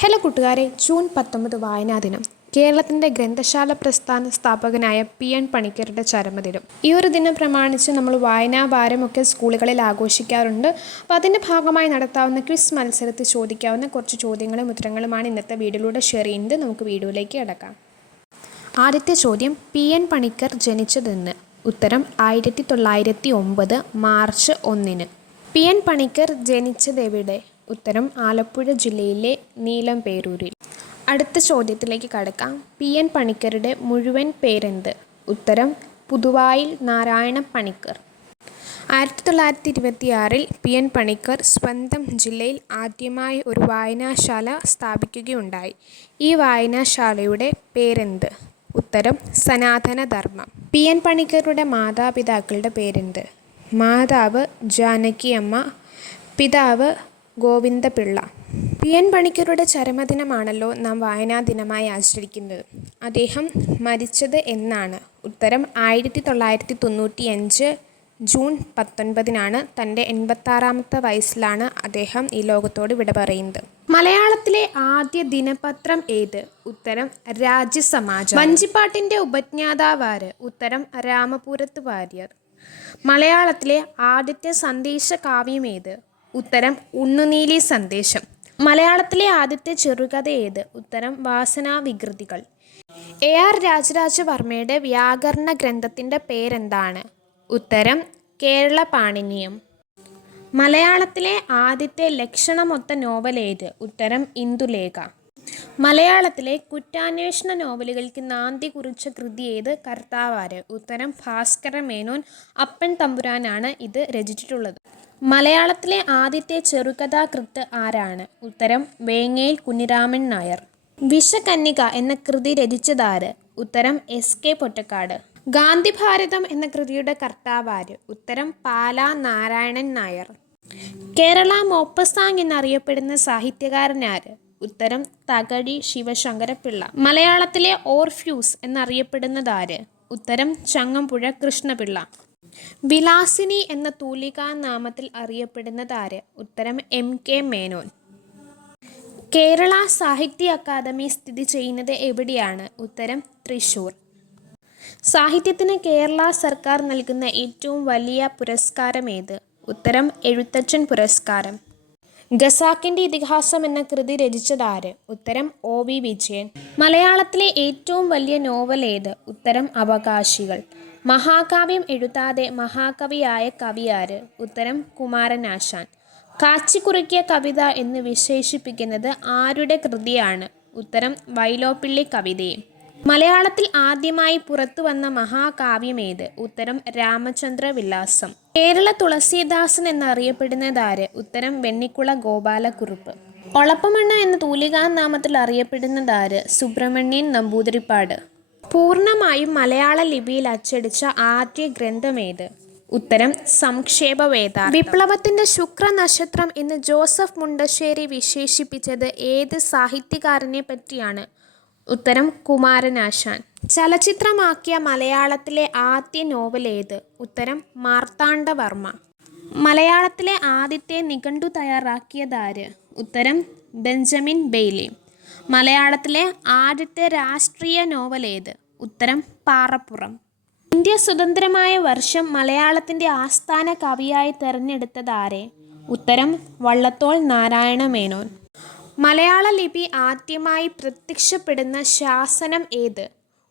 Hello കൂട്ടുകാരെ, June 19 വായനാ ദിനം. കേരളത്തിൻ്റെ ഗ്രന്ഥശാല പ്രസ്ഥാന സ്ഥാപകനായ PN പണിക്കരുടെ ചരമദിനം. ഈ ഒരു ദിനം പ്രമാണിച്ച് നമ്മൾ വായനാ വാരമൊക്കെ സ്കൂളുകളിൽ ആഘോഷിക്കാറുണ്ട്. അപ്പോൾ അതിൻ്റെ ഭാഗമായി നടത്താവുന്ന ക്വിസ് മത്സരത്തിൽ ചോദിക്കാവുന്ന കുറച്ച് ചോദ്യങ്ങളും ഉത്തരങ്ങളുമാണ് ഇന്നത്തെ വീഡിയോയിലൂടെ ഷെയർ ചെയ്യുന്നത്. നമുക്ക് വീഡിയോയിലേക്ക് കിടക്കാം. ആദ്യത്തെ ചോദ്യം, PN പണിക്കർ ജനിച്ചതെന്ന്? ഉത്തരം 1909 മാർച്ച് 1. PN പണിക്കർ ജനിച്ചതെവിടെ? ഉത്തരം ആലപ്പുഴ ജില്ലയിലെ നീലംപേരൂരിൽ. അടുത്ത ചോദ്യത്തിലേക്ക് കടക്കാം. PN പണിക്കരുടെ മുഴുവൻ പേരെന്ത്? ഉത്തരം പുതുവായിൽ നാരായണ പണിക്കർ. 1926 PN പണിക്കർ സ്വന്തം ജില്ലയിൽ ആദ്യമായി ഒരു വായനാശാല സ്ഥാപിക്കുകയുണ്ടായി. ഈ വായനാശാലയുടെ പേരെന്ത്? ഉത്തരം സനാതന ധർമ്മം. PN പണിക്കരുടെ മാതാപിതാക്കളുടെ പേരെന്ത്? മാതാവ് ജാനകിയമ്മ, പിതാവ് ഗോവിന്ദപിള്ള. PN പണിക്കരുടെ ചരമദിനമാണല്ലോ നാം വായനാ ദിനമായി ആചരിക്കുന്നത്. അദ്ദേഹം മരിച്ചത് എന്നാണ്? ഉത്തരം 1995 ജൂൺ 19 തൻ്റെ 86ാമത്തെ വയസ്സിലാണ് അദ്ദേഹം ഈ ലോകത്തോട് വിട പറയുന്നത്. മലയാളത്തിലെ ആദ്യ ദിനപത്രം ഏത്? ഉത്തരം രാജ്യസമാചാരം. വഞ്ചിപ്പാട്ടിൻ്റെ ഉപജ്ഞാതാവാര്? ഉത്തരം രാമപുരത്ത് വാര്യർ. മലയാളത്തിലെ ആദ്യത്തെ സന്ദേശ കാവ്യം ഏത്? ഉത്തരം ഉണ്ണുനീലി സന്ദേശം. മലയാളത്തിലെ ആദ്യത്തെ ചെറുകഥ ഏത്? ഉത്തരം വാസനാവികൃതികൾ. AR രാജരാജവർമ്മയുടെ വ്യാകരണ ഗ്രന്ഥത്തിൻ്റെ പേരെന്താണ്? ഉത്തരം കേരള പാണിനിയം. മലയാളത്തിലെ ആദ്യത്തെ ലക്ഷണമൊത്ത നോവൽ ഏത്? ഉത്തരം ഇന്ദുലേഖ. മലയാളത്തിലെ കുറ്റാന്വേഷണ നോവലുകൾക്ക് നാന്ദി കുറിച്ച കൃതി ഏത്? കർത്താവാര്? ഉത്തരം ഭാസ്കര മേനോൻ. അപ്പൻ തമ്പുരാനാണ് ഇത് രചിച്ചിട്ടുള്ളത്. മലയാളത്തിലെ ആദ്യത്തെ ചെറുകഥാകൃത്ത് ആരാണ്? ഉത്തരം വേങ്ങേൽ കുഞ്ഞിരാമൻ നായർ. വിഷകന്യക എന്ന കൃതി രചിച്ചതാര്? ഉത്തരം SK പൊറ്റക്കാട്. ഗാന്ധിഭാരതം എന്ന കൃതിയുടെ കർത്താവാര്? ഉത്തരം പാലാ നാരായണൻ നായർ. കേരള മോപ്പസാങ് എന്നറിയപ്പെടുന്ന സാഹിത്യകാരനാര്? ഉത്തരം തകഴി ശിവശങ്കരപ്പിള്ള. മലയാളത്തിലെ ഓർഫ്യൂസ് എന്നറിയപ്പെടുന്നതാര്? ഉത്തരം ചങ്ങമ്പുഴ കൃഷ്ണപിള്ള. വിലാസിനി എന്ന തൂലികാനാമത്തിൽ അറിയപ്പെടുന്നതാര്? ഉത്തരം MK മേനോൻ. കേരള സാഹിത്യ അക്കാദമി സ്ഥിതി ചെയ്യുന്നത് എവിടെയാണ്? ഉത്തരം തൃശ്ശൂർ. സാഹിത്യത്തിന് കേരള സർക്കാർ നൽകുന്ന ഏറ്റവും വലിയ പുരസ്കാരം ഏത്? ഉത്തരം എഴുത്തച്ഛൻ പുരസ്കാരം. ഖസാക്കിൻ്റെ ഇതിഹാസം എന്ന കൃതി രചിച്ചതാര്? ഉത്തരം OV വിജയൻ. മലയാളത്തിലെ ഏറ്റവും വലിയ നോവൽ ഏത്? ഉത്തരം അവകാശികൾ. മഹാകാവ്യം എഴുതാതെ മഹാകവിയായ കവിയാര്? ഉത്തരം കുമാരനാശാൻ. കാച്ചിക്കുറുക്കിയ കവിത എന്ന് വിശേഷിപ്പിക്കുന്നത് ആരുടെ കൃതിയാണ്? ഉത്തരം വൈലോപ്പിള്ളി കവിതയെ. മലയാളത്തിൽ ആദ്യമായി പുറത്തു വന്ന മഹാകാവ്യം ഏത്? ഉത്തരം രാമചന്ദ്ര വിലാസം. കേരള തുളസീദാസൻ എന്നറിയപ്പെടുന്നതാര്? ഉത്തരം വെണ്ണിക്കുള ഗോപാലക്കുറുപ്പ്. ഒളപ്പമണ്ണ എന്ന തൂലികാനാമത്തിൽ അറിയപ്പെടുന്നതാര്? സുബ്രഹ്മണ്യൻ നമ്പൂതിരിപ്പാട്. പൂർണ്ണമായും മലയാള ലിപിയിൽ അച്ചടിച്ച ആദ്യ ഗ്രന്ഥമേത്? ഉത്തരം സംക്ഷേപ വേദാന്തം. വിപ്ലവത്തിൻ്റെ ശുക്രനക്ഷത്രം എന്ന് ജോസഫ് മുണ്ടശ്ശേരി വിശേഷിപ്പിച്ചത് ഏത് സാഹിത്യകാരനെ പറ്റിയാണ്? ഉത്തരം കുമാരനാശാൻ. ചലച്ചിത്രമാക്കിയ മലയാളത്തിലെ ആദ്യ നോവൽ ഏത്? ഉത്തരം മാർത്താണ്ഡവർമ്മ. മലയാളത്തിലെ ആദ്യത്തെ നിഘണ്ടു തയ്യാറാക്കിയതാര്? ഉത്തരം ബെഞ്ചമിൻ ബെയ്ലി. മലയാളത്തിലെ ആദ്യത്തെ രാഷ്ട്രീയ നോവൽ ഏത്? ഉത്തരം പാറപ്പുറം. ഇന്ത്യ സ്വതന്ത്രമായ വർഷം മലയാളത്തിൻ്റെ ആസ്ഥാന കവിയായി തെരഞ്ഞെടുത്തതാരെ? ഉത്തരം വള്ളത്തോൾ നാരായണ മേനോൻ. മലയാള ലിപി ആദ്യമായി പ്രത്യക്ഷപ്പെടുന്ന ശാസനം ഏത്?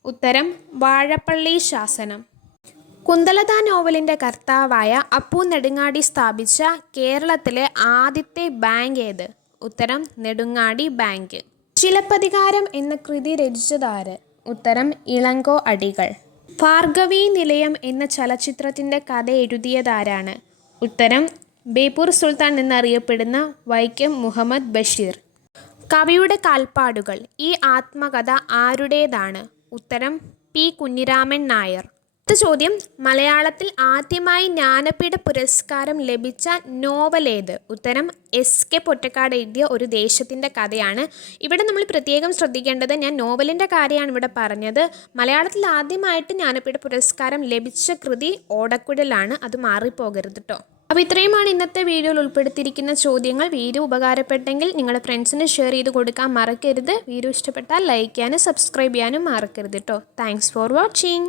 ഉത്തരം വാഴപ്പള്ളി ശാസനം. കുന്തലത നോവലിൻ്റെ കർത്താവായ അപ്പു നെടുങ്ങാടി സ്ഥാപിച്ച കേരളത്തിലെ ആദ്യത്തെ ബാങ്ക് ഏത്? ഉത്തരം നെടുങ്ങാടി ബാങ്ക്. ചിലപ്പതികാരം എന്ന കൃതി രചിച്ചതാര്? ഉത്തരം ഇളങ്കോ അടികൾ. ഭാർഗവീ നിലയം എന്ന ചലച്ചിത്രത്തിൻ്റെ കഥ എഴുതിയതാരാണ്? ഉത്തരം ബേപ്പൂർ സുൽത്താൻ എന്നറിയപ്പെടുന്ന വൈക്കം മുഹമ്മദ് ബഷീർ. കവിയുടെ കാൽപ്പാടുകൾ, ഈ ആത്മകഥ ആരുടേതാണ്? ഉത്തരം P കുഞ്ഞിരാമൻ നായർ. അടുത്ത ചോദ്യം, മലയാളത്തിൽ ആദ്യമായി ജ്ഞാനപീഠ പുരസ്കാരം ലഭിച്ച നോവൽ ഏത്? ഉത്തരം SK പൊറ്റക്കാട് എഴുതിയ ഒരു ദേശത്തിൻ്റെ കഥയാണ്. ഇവിടെ നമ്മൾ പ്രത്യേകം ശ്രദ്ധിക്കേണ്ടത്, ഞാൻ നോവലിൻ്റെ കാര്യമാണ് ഇവിടെ പറഞ്ഞത്. മലയാളത്തിൽ ആദ്യമായിട്ട് ജ്ഞാനപീഠ പുരസ്കാരം ലഭിച്ച കൃതി ഓടക്കുഴലാണ്. അത് മാറിപ്പോകരുത് കേട്ടോ. അപ്പോൾ ഇത്രയുമാണ് ഇന്നത്തെ വീഡിയോയിൽ ഉൾപ്പെടുത്തിയിരിക്കുന്ന ചോദ്യങ്ങൾ. വീഡിയോ ഉപകാരപ്പെട്ടെങ്കിൽ നിങ്ങളുടെ ഫ്രണ്ട്സിന് ഷെയർ ചെയ്ത് കൊടുക്കാൻ മറക്കരുത്. വീഡിയോ ഇഷ്ടപ്പെട്ടാൽ ലൈക്ക് ചെയ്യാനും സബ്സ്ക്രൈബ് ചെയ്യാനും മറക്കരുത് കേട്ടോ. Thanks for watching.